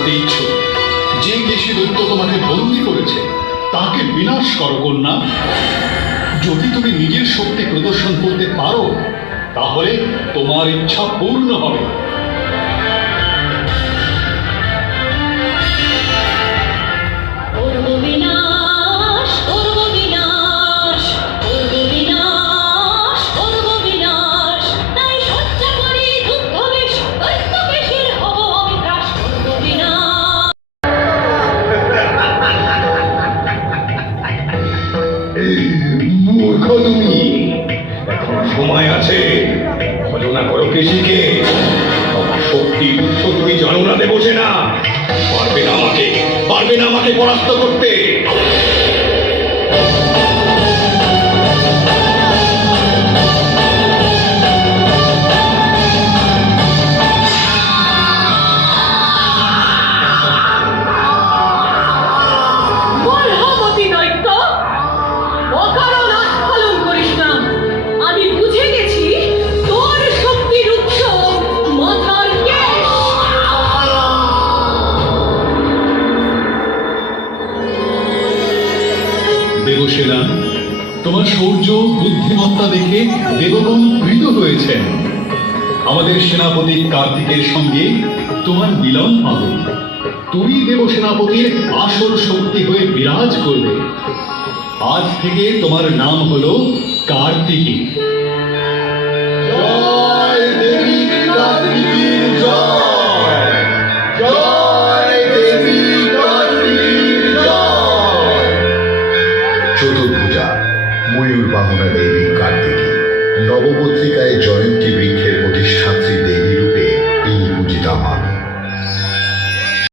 করতে ইচ্ছুক যে কেশী দৈত্য তোমাকে বন্দি করেছে, তাকে বিনাশ করো, কন্যা। যদি তুমি নিজের শক্তি প্রদর্শন করতে পারো, তাহলে তোমার ইচ্ছা পূর্ণ হবে। তুমি? এখন সময় আছে। ভজনা করো কেশিকে আমার শক্তি উৎস তুমি জানো না দেবো না। পারবে না আমাকে, পারবে না আমাকে পরাস্ত করতে। দেবসেনা তোমার শৌর্য বুদ্ধিমত্তা দেখে দেবগণ প্রীত হয়েছেন। আমাদের সেনাপতি কার্তিকের সঙ্গে তোমার মিলন হবে। তুমি দেব সেনাপতির আসল শক্তি হয়ে বিরাজ করবে। আজ থেকে তোমার নাম হলো কার্তিকী। চতুর্ভুজা ময়ূর বাহনা দেবী কার্তিকী। নবপত্রিকায় জয়ন্তী বৃক্ষের